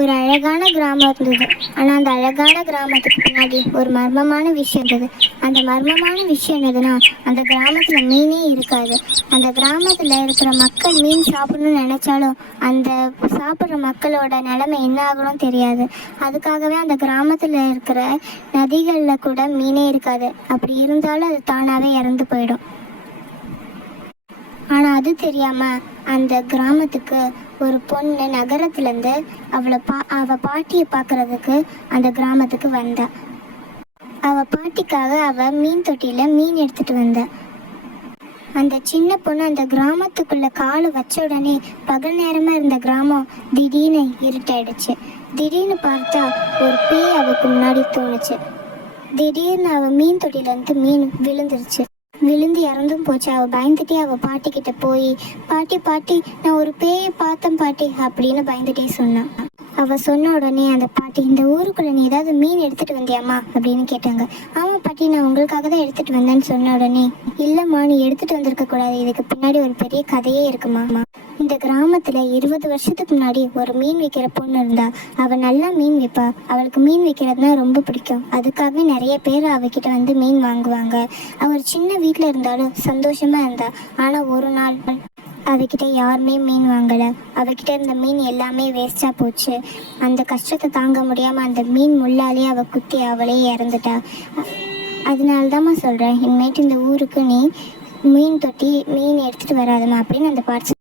ஒரு அழகான கிராமம் இருந்தது. ஆனால் அந்த அழகான கிராமத்துக்கு பின்னாடி ஒரு மர்மமான விஷயம் இருந்தது. அந்த மர்மமான விஷயம் என்னதுன்னா, அந்த கிராமத்தில் மீனே இருக்காது. அந்த கிராமத்தில் இருக்கிற மக்கள் மீன் சாப்பிடணும்னு நினச்சாலும் அந்த சாப்பிட்ற மக்களோட நிலைமை என்ன ஆகணும்னு தெரியாது. அதுக்காகவே அந்த கிராமத்தில் இருக்கிற நதிகளில் கூட மீனே இருக்காது. அப்படி இருந்தாலும் அது தானாகவே இறந்து போயிடும். ஆனால் அது தெரியாமல் அந்த கிராமத்துக்கு ஒரு பொண்ணு நகரத்துலேருந்து அவள் பாட்டியை பார்க்குறதுக்கு அந்த கிராமத்துக்கு வந்தா. அவள் பாட்டிக்காக அவள் மீன் தொட்டியில் மீன் எடுத்துகிட்டு வந்தா. அந்த சின்ன பொண்ணு அந்த கிராமத்துக்குள்ளே காலை வச்ச உடனே பகல் நேரமாக இருந்த கிராமம் திடீர்னு இருட்டாயிடுச்சு. திடீர்னு பார்த்தா ஒரு பேய் அவளுக்கு முன்னாடி தோணுச்சு. திடீர்னு அவள் மீன் தொட்டியிலேருந்து மீன் விழுந்து இறந்தும் போச்சு. அவள் பயந்துட்டே அவள் பாட்டிக்கிட்ட போய், பாட்டி பாட்டி நான் ஒரு பேயை பார்த்தேன் பாட்டி அப்படின்னு பயந்துட்டே சொன்னான். அவள் சொன்ன உடனே அந்த பாட்டி, இந்த ஊருக்குள்ளே நீ ஏதாவது மீன் எடுத்துகிட்டு வந்தியாம்மா அப்படின்னு கேட்டாங்க. ஆமாம் பாட்டி, நான் உங்களுக்காக தான் எடுத்துகிட்டு வந்தேன்னு சொன்ன உடனே, இல்லைம்மா நீ எடுத்துகிட்டு வந்திருக்க கூடாது, இதுக்கு பின்னாடி ஒரு பெரிய கதையே இருக்குமா. இந்த கிராமத்தில் 20 வருஷத்துக்கு முன்னாடி ஒரு மீன் விற்கிற பொண்ணு இருந்தா. அவள் நல்லா மீன் விற்பா. அவளுக்கு மீன் விற்கிறதுனா ரொம்ப பிடிக்கும். அதுக்காகவே நிறைய பேர் அவகிட்ட வந்து மீன் வாங்குவாங்க. அவள் சின்ன வீட்டில் இருந்தாலும் சந்தோஷமாக இருந்தா. ஆனால் ஒரு நாள் அவகிட்ட யாருமே மீன் வாங்கலை. அவகிட்ட இருந்த மீன் எல்லாமே வேஸ்ட்டாக போச்சு. அந்த கஷ்டத்தை தாங்க முடியாமல் அந்த மீன் முள்ளாலே அவள் குத்தி அவளே இறந்துட்டா. அதனால்தாம்மா சொல்கிறேன், இனிமேட்டு இந்த ஊருக்கு நீ மீன் தொட்டி மீன் எடுத்துகிட்டு வராதம்மா அப்படின்னு அந்த பாட்டு